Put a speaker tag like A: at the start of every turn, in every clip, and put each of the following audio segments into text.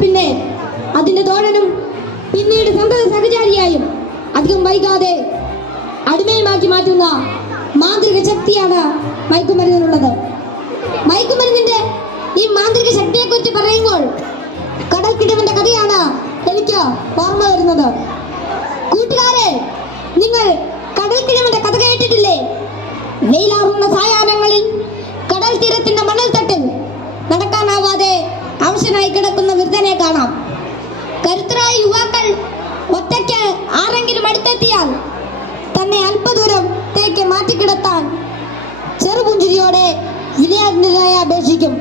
A: പിന്നെ അതിന്റെ തോഴനും പിന്നീട് സന്തത സഹചാരിയായും അധികം വൈകാതെ അടിമയുമാക്കി മാറ്റുന്ന മാന്ത്രിക ശക്തിയാണ് മയക്കുമരുന്നിനുള്ളത്. മയക്കുമരുന്നിന്റെ ഈ മാന്ത്രിക ശക്തിയെ കുറിച്ച് പറയുമ്പോൾ കടൽക്കിടവിന്റെ കഥയാണ് എനിക്ക് ഓർമ്മ വരുന്നത്. കൂട്ടുകാരെ നിങ്ങൾ കടൽക്കിഴവിന്റെ കഥ കേട്ടിട്ടില്ലേ? സായാഹ്നങ്ങളിൽ അടുത്തെത്തിയാൽ തന്നെ അല്പദൂരത്തേക്ക് മാറ്റിക്കിടത്താൻ ചെറുപുഞ്ചിരിയോടെ വിനയാജ്ഞരായ അപേക്ഷിക്കും.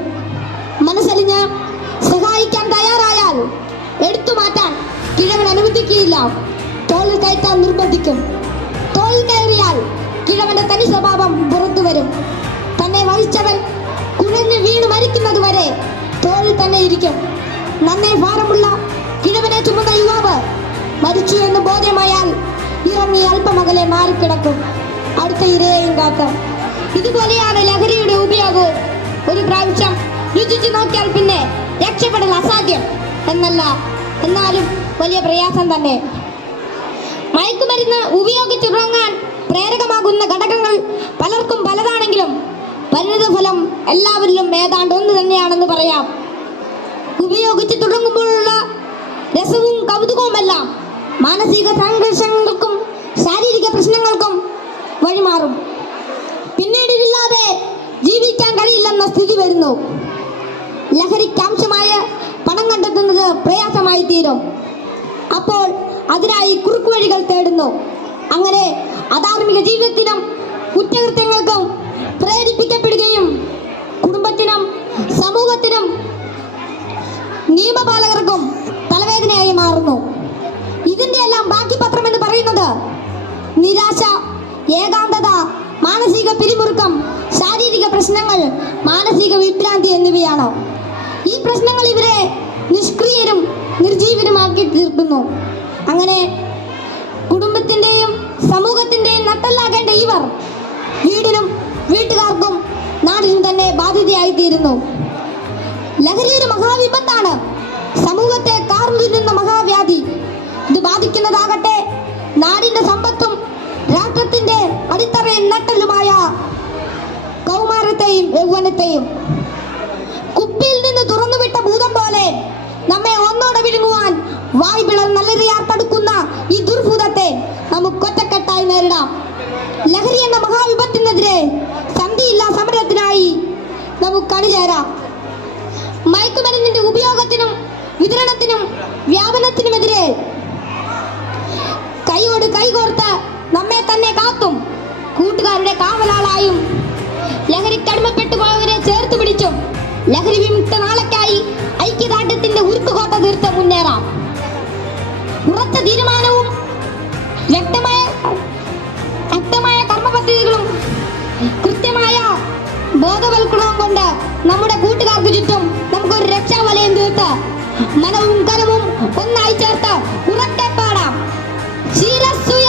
A: മനസ്സലിഞ്ഞ് സഹായിക്കാൻ തയ്യാറായാൽ എടുത്തു മാറ്റാൻ കിഴവൻ അനുവദിക്കുകയില്ല. തോളിൽ കയറ്റാൻ നിർബന്ധിക്കും. തോളിൽ കയറിയാൽ കിഴവന്റെ തനി സ്വഭാവം പുറത്തു വരും. തന്നെ വഹിച്ചവൻ കുഴഞ്ഞു വീണ് മരിക്കുന്നത് വരെ തോളിൽ തന്നെ ഇരിക്കും. നന്നേ ഭാരമുള്ള കിഴവനെ ചുമന്ന യുവാവ് മരിച്ചു എന്ന് ബോധ്യമായാൽ ഇറങ്ങി അല്പമകലെ മാറിക്കിടക്കും. അടുത്ത ഇരയെയും കാക്കാം. ഇതുപോലെയാണ് ലഹരിയുടെ ഉപയോഗവും. ഒരു പ്രാവശ്യം രുചിച്ചു നോക്കിയാൽ പിന്നെ രക്ഷപ്പെടൽ അസാധ്യം. എന്നല്ല എന്നാലും വലിയ പ്രയാസം തന്നെ. മയക്കുമരുന്ന് ഉപയോഗിച്ചുറങ്ങാൻ പ്രേരകമാകുന്ന ഘടകങ്ങൾ പലർക്കും പലതാണെങ്കിലും പരിണിത ഫലം എല്ലാവരിലും ഏതാണ്ട് ഒന്ന് തന്നെയാണെന്ന് പറയാം. ഉപയോഗിച്ച് തുടങ്ങുമ്പോഴുള്ള രസവും മാനസിക സംഘർഷങ്ങൾക്കും ശാരീരിക പ്രശ്നങ്ങൾക്കും വഴിമാറും. പിന്നീട് ഇതില്ലാതെ ജീവിക്കാൻ കഴിയില്ലെന്ന സ്ഥിതി വരുന്നു. ലഹരിക്കാംശമായ പണം കണ്ടെത്തുന്നത് പ്രയാസമായി തീരും. അപ്പോൾ അതിനായി കുറുക്കുവഴികൾ തേടുന്നു. അങ്ങനെ അധാർമിക ജീവിതത്തിനും കുറ്റകൃത്യങ്ങൾക്കും പ്രേരിപ്പിക്കപ്പെടുകയും കുടുംബത്തിനും സമൂഹത്തിനും നിയമപാലകർക്കും തലവേദനയായി മാറുന്നു. നിരാശ ഏകാന്തത മാനസിക പിരിമുറുക്കം ശാരീരിക പ്രശ്നങ്ങൾ മാനസിക വിഭ്രാന്തി എന്നിവയാണ്. ഈ പ്രശ്നങ്ങൾ ഇവരെ നിഷ്ക്രിയരും നിർജീവരുമാക്കി തീർക്കുന്നു. അങ്ങനെ കുടുംബത്തിന്റെയും സമൂഹത്തിന്റെയും നട്ടല്ലാകേണ്ട ഇവർ വീടിനും വീട്ടുകാർക്കും നാടിനും തന്നെ ബാധ്യതയായി തീരുന്നു ലഹരി ഒരു മഹാവിപത്താണ് സമൂഹത്തെ കാർന്നിരുന്ന മഹാവ്യാധി. ഇത് ബാധിക്കുന്നതാകട്ടെ നാടിന്റെ സമ്പത്തും രാഷ്ട്രത്തിന്റെ അടിത്തറയും നട്ടലുമായ കൗമാരത്തെയും യൗവനത്തെയും കുപ്പിയിൽ നിന്ന് തുറന്നുവിട്ട ഭൂതം പോലെ നമ്മെ ഒന്നോടെ വിഴുങ്ങുവാൻ വായ് പിളർ ഈ ദുർഭൂതത്തെ നമുക്ക് ഒറ്റക്കെട്ടായി നേരിടാം. ലഹരി എന്ന മഹാവിപത്തിനെതിരെ സന്ധിയില്ല സമരത്തിനായി നമുക്ക് അണിചേരാം. മയക്കുമരുന്നിന്റെ ഉപയോഗത്തിനും വിതരണത്തിനും വ്യാപനത്തിനുമെതിരെ കൈയോട് കൈകോർത്ത് നമ്മെ തന്നെ കാത്തും. കൂട്ടുകാരുടെ കാവലാളായും ലഹരിക്കടിമപ്പെട്ടു പോയവരെ ചേർത്ത് പിടിച്ചും ലഹരി വിമുക്ത നാളേക്കായി ഐക്യദാർഢ്യത്തിന്റെ ഉരുക്കുകോട്ട തീർത്ത് മുന്നേറാം. ഉറച്ച തീരുമാനവും വ്യക്തമായ വ്യക്തമായ കർമ്മപദ്ധതികളും കൃത്യമായ ബോധവൽക്കരണവും കൊണ്ട് നമ്മുടെ കൂട്ടുകാർക്ക് ചുറ്റും നമുക്കൊരു രക്ഷാവലയം തീർത്ത് മനവും കരവും ഒന്നായി ചേർത്ത് ഉറക്കെ പാടാം. ശിരസ്സുയർത്തി